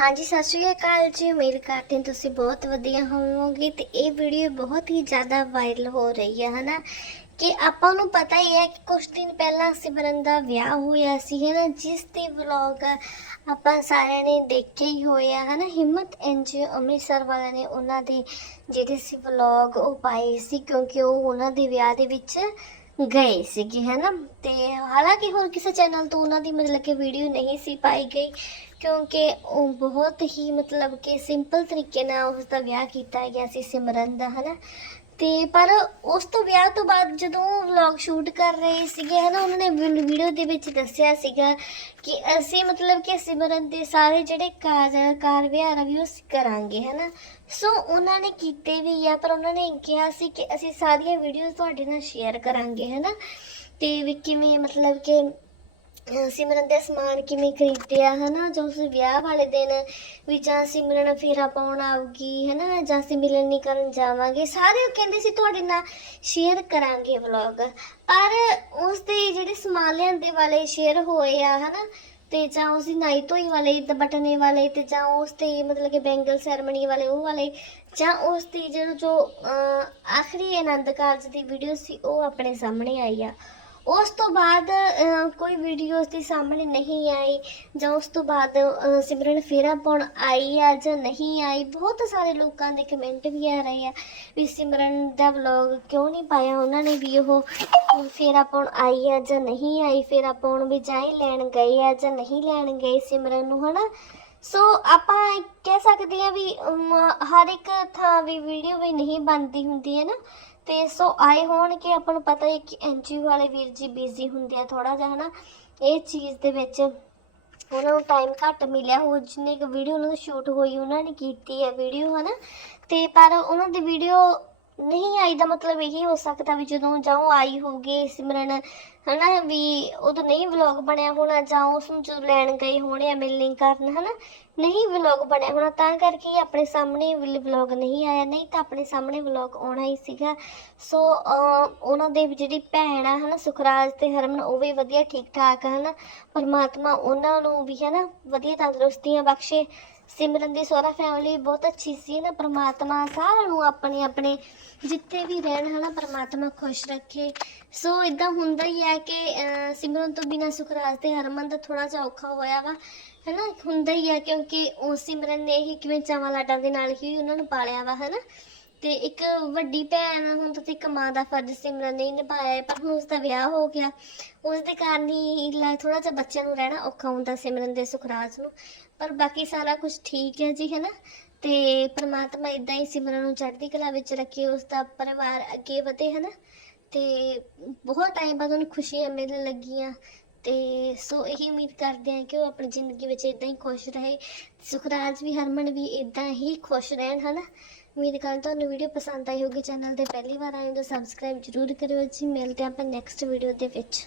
ਹਾਂਜੀ, ਸਤਿ ਸ਼੍ਰੀ ਅਕਾਲ ਜੀ। ਉਮੀਦ ਕਰਦੇ ਹਾਂ ਤੁਸੀਂ ਬਹੁਤ ਵਧੀਆ ਹੋਵੋਗੇ ਤੇ ਇਹ ਵੀਡੀਓ ਬਹੁਤ ਹੀ ਜ਼ਿਆਦਾ ਵਾਇਰਲ ਹੋ ਰਹੀ ਹੈ, ਹਨਾ? ਕਿ ਆਪਾਂ ਨੂੰ ਪਤਾ ਹੀ ਹੈ ਕਿ ਕੁਝ ਦਿਨ ਪਹਿਲਾਂ ਸਿਮਰਨ ਦਾ ਵਿਆਹ ਹੋਇਆ ਸੀ ਹੈ ਨਾ ਜਿਸ ਦੇ ਵਲੌਗ ਆਪਾਂ ਸਾਰਿਆਂ ਨੇ ਦੇਖੇ ਹੀ ਹੋਏ ਆ ਨਾ ਹਿੰਮਤ ਐਨਜੀਓ ਅੰਮ੍ਰਿਤਸਰ ਵਾਲਿਆਂ ਨੇ ਉਹਨਾਂ ਦੇ ਜਿਹੜੇ ਸੀ ਵਲੌਗ ਉਹ ਪਾਏ ਸੀ, ਕਿਉਂਕਿ ਉਹ ਉਹਨਾਂ ਦੇ ਵਿਆਹ ਦੇ ਵਿੱਚ ਗਏ ਸੀਗੇ, ਹਨਾ? ਤੇ ਹਾਲਾਂਕਿ ਹੋਰ ਕਿਸੇ ਚੈਨਲ ਤੋਂ ਉਹਨਾਂ ਦੀ ਮਤਲਬ ਕਿ ਵੀਡੀਓ ਨਹੀਂ ਸੀ ਪਾਈ ਗਈ, ਕਿਉਂਕਿ ਉਹ ਬਹੁਤ ਹੀ ਮਤਲਬ ਕਿ ਸਿੰਪਲ ਤਰੀਕੇ ਨਾਲ ਉਸ ਦਾ ਵਿਆਹ ਕੀਤਾ ਗਿਆ ਸੀ ਸਿਮਰਨ ਦਾ, ਹਨਾ? ਤੇ ਪਰ ਉਸ ਤੋਂ ਵਿਆਹ ਤੋਂ ਬਾਅਦ ਜਦੋਂ ਵਲੌਗ ਸ਼ੂਟ ਕਰ ਰਹੇ ਸੀਗੇ, ਹਨਾ, ਉਹਨਾਂ ਨੇ ਵੀਡੀਓ ਦੇ ਵਿੱਚ ਦੱਸਿਆ ਸੀਗਾ ਕਿ ਅਸੀਂ ਮਤਲਬ ਕਿ ਸਿਮਰਨ ਦੇ ਸਾਰੇ ਜਿਹੜੇ ਕਾਜ ਕਾਰ ਵਿਹਾਰ ਆ ਵੀ ਉਹ ਅਸੀਂ ਕਰਾਂਗੇ, ਹਨਾ। ਸੋ ਉਹਨਾਂ ਨੇ ਕੀਤੇ ਵੀ ਆ, ਪਰ ਉਹਨਾਂ ਨੇ ਕਿਹਾ ਸੀ ਕਿ ਅਸੀਂ ਸਾਰੀਆਂ ਵੀਡੀਓਜ਼ ਤੁਹਾਡੇ ਨਾਲ ਸ਼ੇਅਰ ਕਰਾਂਗੇ, ਹਨਾ। ਤੇ ਵੀ ਕਿਵੇਂ ਮਤਲਬ ਕਿ ਸਿਮਰਨ ਦੇ ਸਮਾਨ ਕਿਵੇਂ ਖਰੀਦਿਆ, ਹਨਾ? ਜੋ ਉਸ ਵਿਆਹ ਵਾਲੇ ਦਿਨ ਵੀ ਜਾਂ ਸਿਮਰਨ ਫੇਰਾ ਪਾਉਣ ਆਊਗੀ, ਹਨਾ? ਜਾਂ ਅਸੀਂ ਮਿਲਣ ਨਹੀਂ ਕਰਨ ਜਾਵਾਂਗੇ। ਸਾਰੇ ਉਹ ਕਹਿੰਦੇ ਸੀ, ਤੁਹਾਡੇ ਨਾਲ ਸ਼ੇਅਰ ਕਰਾਂਗੇ ਵਲੌਗ ਪਰ ਉਸ ਦੇ ਜਿਹੜੇ ਸਮਾਨ ਲਿਆਂਦੇ ਵਾਲੇ ਸ਼ੇਅਰ ਹੋਏ ਆ, ਹਨਾ? ਤੇ ਜਾਂ ਉਸ ਦੀ ਨਾਈ ਧੋਈ ਵਾਲੇ ਤੇ ਬਟਨੇ ਵਾਲੇ ਤੇ ਜਾਂ ਉਸ ਤੇ ਮਤਲਬ ਕਿ ਬੈਂਗਲ ਸੈਰਮਨੀ ਵਾਲੇ, ਉਹ ਵਾਲੇ, ਜਾਂ ਉਸ ਦੀ ਜਿਹੜਾ ਜੋ ਆਖਰੀ ਆਨੰਦ ਕਾਰਜ ਦੀ ਵੀਡੀਓ ਸੀ, ਉਹ ਆਪਣੇ ਸਾਹਮਣੇ ਆਈ ਆ। ਉਸ ਤੋਂ ਬਾਅਦ ਕੋਈ ਵੀਡੀਓ ਦੀ ਸਾਹਮਣੇ ਨਹੀਂ ਆਈ ਜਾਂ ਉਸ ਤੋਂ ਬਾਅਦ ਸਿਮਰਨ ਫੇਰਾ ਪਾਉਣ ਆਈ ਆ ਜਾਂ ਨਹੀਂ ਆਈ, ਬਹੁਤ ਸਾਰੇ ਲੋਕਾਂ ਦੇ ਕਮੈਂਟ ਵੀ ਆ ਰਹੇ ਆ ਵੀ ਸਿਮਰਨ ਦਾ ਵਲੌਗ ਕਿਉਂ ਨਹੀਂ ਪਾਇਆ? ਉਹਨਾਂ ਨੇ ਵੀ ਉਹ ਫੇਰਾ ਪਾਉਣ ਆਈ ਆ ਜਾਂ ਨਹੀਂ ਆਈ, ਫੇਰਾ ਪਾਉਣ ਵੀ ਜਾਂ ਹੀ ਲੈਣ ਗਏ ਆ ਜਾਂ ਨਹੀਂ ਲੈਣ ਗਏ ਸਿਮਰਨ ਨੂੰ, ਹਨਾ? ਸੋ ਆਪਾਂ ਕਹਿ ਸਕਦੇ ਆ ਵੀ ਹਰ ਇੱਕ ਥਾਂ ਵੀ ਵੀਡੀਓ ਵੀ ਨਹੀਂ ਬਣਦੀ ਹੁੰਦੀ ਹੈ ਨਾ ਤੇ ਸੋ ਆਏ ਹੋਣ ਕਿ ਆਪਾਂ ਨੂੰ ਪਤਾ ਹੈ ਕਿ ਐਨਜੀਓ ਵਾਲੇ ਵੀਰ ਜੀ ਬਿਜ਼ੀ ਹੁੰਦੇ ਆ ਥੋੜਾ ਜਿਹਾ, ਹਨਾ। ਇਹ ਚੀਜ਼ ਦੇ ਵਿੱਚ ਉਹਨਾਂ ਨੂੰ ਟਾਈਮ ਘੱਟ ਮਿਲਿਆ। ਹੋ ਜਿੰਨੇ ਕੁ ਵੀਡੀਓ ਉਹਨਾਂ ਦੀ ਸ਼ੂਟ ਹੋਈ, ਉਹਨਾਂ ਨੇ ਕੀਤੀ ਹੈ ਵੀਡੀਓ ਹਨਾ। ਤੇ ਪਰ ਉਹਨਾਂ ਦੀ ਵੀਡੀਓ ਨਹੀਂ ਆਈ ਦਾ ਮਤਲਬ ਇਹੀ ਹੋ ਸਕਦਾ ਵੀ ਜਦੋਂ ਜਾਉ ਆਈ ਹੋਊਗੀ, ਸਿਮਰਨ ਹਨਾ, ਵੀ ਉਦੋਂ ਨਹੀਂ ਵਲੌਗ ਬਣਿਆ ਹੋਣਾ ਜਾਂ ਉਸ ਨੂੰ ਜਦੋਂ ਲੈਣ ਗਏ ਹੋਣੇ ਆ ਮਿਲਣੀ ਕਰਨ, ਹਨਾ, ਨਹੀਂ ਵਲੌਗ ਬਣਿਆ ਹੋਣਾ, ਤਾਂ ਕਰਕੇ ਆਪਣੇ ਸਾਹਮਣੇ ਵਲੌਗ ਨਹੀਂ ਆਇਆ, ਨਹੀਂ ਤਾਂ ਆਪਣੇ ਸਾਹਮਣੇ ਵਲੌਗ ਆਉਣਾ ਹੀ ਸੀਗਾ। ਸੋ ਉਹਨਾਂ ਦੇ ਜਿਹੜੀ ਭੈਣ ਆ, ਹਨਾ, ਸੁਖਰਾਜ ਤੇ ਹਰਮਨ, ਉਹ ਵੀ ਵਧੀਆ ਠੀਕ ਠਾਕ ਆ ਹਨਾ, ਪਰਮਾਤਮਾ ਉਹਨਾਂ ਨੂੰ ਵੀ, ਹਨਾ, ਵਧੀਆ ਤੰਦਰੁਸਤੀਆਂ ਬਖਸ਼ੇ। ਸਿਮਰਨ ਦੀ ਸੋਹਰਾ ਫੈਮਿਲੀ ਬਹੁਤ ਅੱਛੀ ਸੀ ਨਾ ਪ੍ਰਮਾਤਮਾ ਸਾਰਿਆਂ ਨੂੰ ਆਪਣੇ ਆਪਣੇ ਜਿੱਥੇ ਵੀ ਰਹਿਣ, ਹਨਾ, ਪ੍ਰਮਾਤਮਾ ਖੁਸ਼ ਰੱਖੇ। ਸੋ ਇਦਾਂ ਹੁੰਦਾ ਹੀ ਹੈ ਕਿ ਸਿਮਰਨ ਤੋਂ ਬਿਨਾਂ ਸੁਖਰਾਜ ਤੇ ਹਰਮਨ ਦਾ ਥੋੜਾ ਜਿਹਾ ਔਖਾ ਹੋਇਆ ਵਾ। ਹਨਾ ਹੁੰਦਾ ਹੀ ਹੈ ਕਿਉਂਕਿ ਉਹ ਸਿਮਰਨ ਨੇ ਹੀ ਕਿਵੇਂ ਚਾਵਾਂ ਲਾਡਾਂ ਦੇ ਨਾਲ ਹੀ ਉਹਨਾਂ ਨੂੰ ਪਾਲਿਆ ਵਾ, ਹਨਾ। ਤੇ ਇੱਕ ਵੱਡੀ ਭੈਣ ਹੁਣ ਤੇ ਇੱਕ ਮਾਂ ਦਾ ਫਰਜ਼ ਸਿਮਰਨ ਨੇ ਨਿਭਾਇਆ ਪਰ ਹੁਣ ਉਸ ਦਾ ਵਿਆਹ ਹੋ ਗਿਆ। ਉਸ ਦੇ ਕਾਰਨ ਹੀ ਥੋੜਾ ਜਿਹਾ ਬੱਚਿਆਂ ਨੂੰ ਰਹਿਣਾ ਔਖਾ ਹੁੰਦਾ ਸਿਮਰਨ ਦੇ ਸੁਖਰਾਜ ਨੂੰ। ਪਰ ਬਾਕੀ ਸਾਰਾ ਕੁਝ ਠੀਕ ਹੈ ਜੀ ਹੈ ਤੇ ਪ੍ਰਮਾਤਮਾ ਇਦਾਂ ਹੀ ਸਿਮਰਨ ਨੂੰ ਚੜ੍ਹਦੀ ਕਲਾ ਵਿੱਚ ਰੱਖੇ ਉਸ ਦਾ ਪਰਿਵਾਰ ਅੱਗੇ ਵਧੇ ਹੈ ਤੇ ਬਹੁਤ ਟਾਈਮ ਬਾਅਦ ਉਹਨੂੰ ਖੁਸ਼ੀਆਂ ਮਿਲਣ ਲੱਗੀਆਂ ਤੇ ਸੋ ਇਹੀ ਉਮੀਦ ਕਰਦੇ ਹਾਂ ਕਿ ਉਹ ਆਪਣੀ ਜ਼ਿੰਦਗੀ ਵਿੱਚ ਇਦਾਂ ਹੀ ਖੁਸ਼ ਰਹੇ। ਸੁਖਰਾਜ ਵੀ, ਹਰਮਨ ਵੀ ਇਦਾਂ ਹੀ ਖੁਸ਼ ਰਹਿਣ, ਹਨਾ? ਉਮੀਦ ਕਰਦਾ ਤੁਹਾਨੂੰ ਵੀਡੀਓ ਪਸੰਦ ਆਈ ਹੋਗੀ ਚੈਨਲ ਤੇ ਪਹਿਲੀ ਵਾਰ ਆਏ ਹੋ ਤਾਂ ਸਬਸਕ੍ਰਾਈਬ ਜ਼ਰੂਰ ਕਰਿਓ ਜੀ। ਮਿਲਦੇ ਹਾਂ ਆਪਾਂ ਨੈਕਸਟ ਵੀਡੀਓ ਦੇ ਵਿੱਚ।